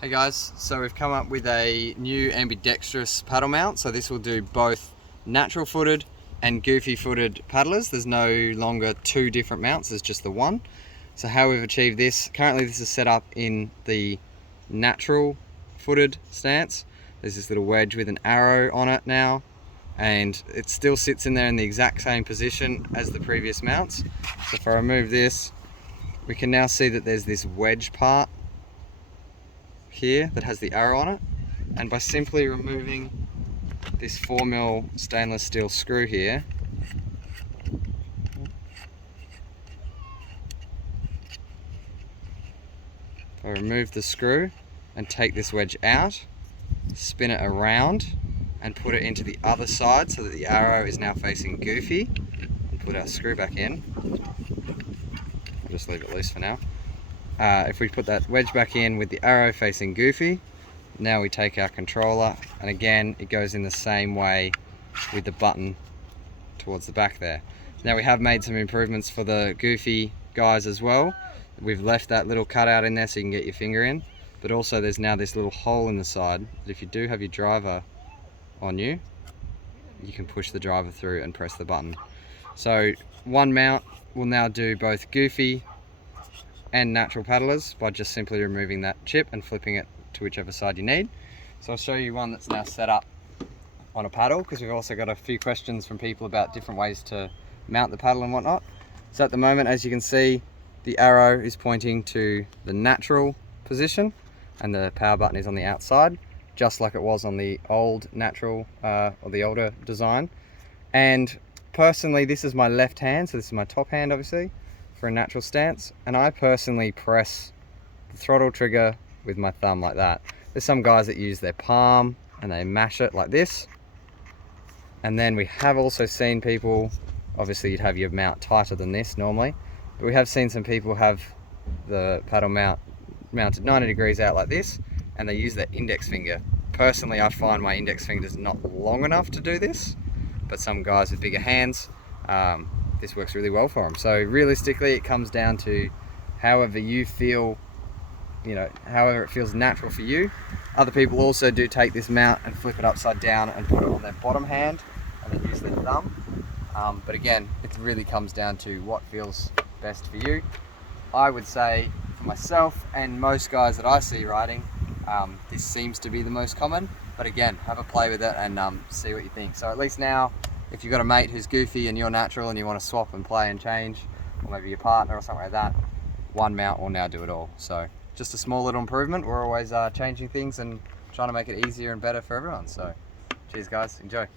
Hey guys, so we've come up with a new ambidextrous paddle mount. So this will do both natural footed and goofy footed paddlers. There's no longer two different mounts, there's just the one. So how we've achieved this, currently this is set up in the natural footed stance. There's this little wedge with an arrow on it now, and it still sits in there in the exact same position as the previous mounts. So if I remove this, we can now see that there's this wedge part here that has the arrow on it, and by simply removing this 4mm stainless steel screw here, I remove the screw and take this wedge out, spin it around and put it into the other side so that the arrow is now facing goofy, and put our screw back in. I'll just leave it loose for now. If we put that wedge back in with the arrow facing goofy, now we take our controller, and again it goes in the same way with the button towards the back there. Now we have made some improvements for the goofy guys as well. We've left that little cutout in there so you can get your finger in, but also there's now this little hole in the side that if you do have your driver on you, you can push the driver through and press the button. So one mount will now do both goofy and natural paddlers by just simply removing that chip and flipping it to whichever side you need. So I'll show you one that's now set up on a paddle, because we've also got a few questions from people about different ways to mount the paddle and whatnot. So at the moment, as you can see, the arrow is pointing to the natural position and the power button is on the outside, just like it was on the old natural or the older design. And personally, this is my left hand, so this is my top hand obviously for a natural stance, and I personally press the throttle trigger with my thumb like that. There's some guys that use their palm and they mash it like this, and then we have also seen people, obviously you'd have your mount tighter than this normally, but we have seen some people have the paddle mount mounted 90 degrees out like this, and they use their index finger. Personally, I find my index finger is not long enough to do this, but some guys with bigger hands, this works really well for them. So realistically, it comes down to however you feel, however it feels natural for you. Other people also do take this mount and flip it upside down and put it on their bottom hand and then use their thumb. But again, it really comes down to what feels best for you. I would say for myself and most guys that I see riding, this seems to be the most common. But again, have a play with it and see what you think. So at least now, if you've got a mate who's goofy and you're natural and you want to swap and play and change, or maybe your partner or something like that, one mount will now do it all. So just a small little improvement. We're always changing things and trying to make it easier and better for everyone. So cheers guys, enjoy.